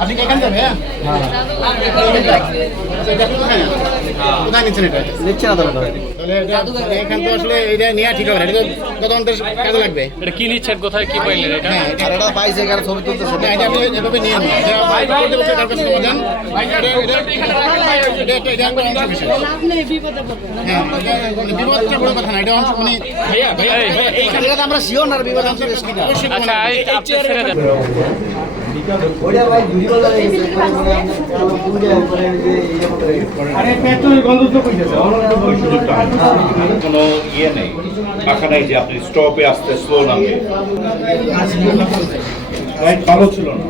আপনি কি এখান থেকে কোথায় নিচ্ছেন এটা? নিচ্ছে না তো তাহলে এখান তো আসলে এটা নেওয়া ঠিক হবে না, এটা তো তদন্তের কাজে লাগবে। এটা কি নিচ্ছেন, কোথায় কি পাইলেন এটা? হ্যাঁ, আর এটা পাইছে এখানে ছবি তুলতেছে এটা আপনি এভাবে নিয়ে নিন, এটা কর্তৃপক্ষের কাছে জমা দেন। এটা একটা অংশ বিষয়। হ্যাঁ, বিপদটা বড় কথা না, এটা অংশ মানে এটা তো আমরা শিওর না বিবাদ অংশ বেশি না অবশ্যই আচ্ছা, আপনি ছেড়ে দেন। ওইটা ভাই দুই বলা গেছে আরে পেট্রোলের গন্ধ তো কইতেছে কোনো ইয়ে নেই, আশা নাই যে আপনি স্টপে আসতে স্লো নামবে। রাইট, ভালো ছিল না।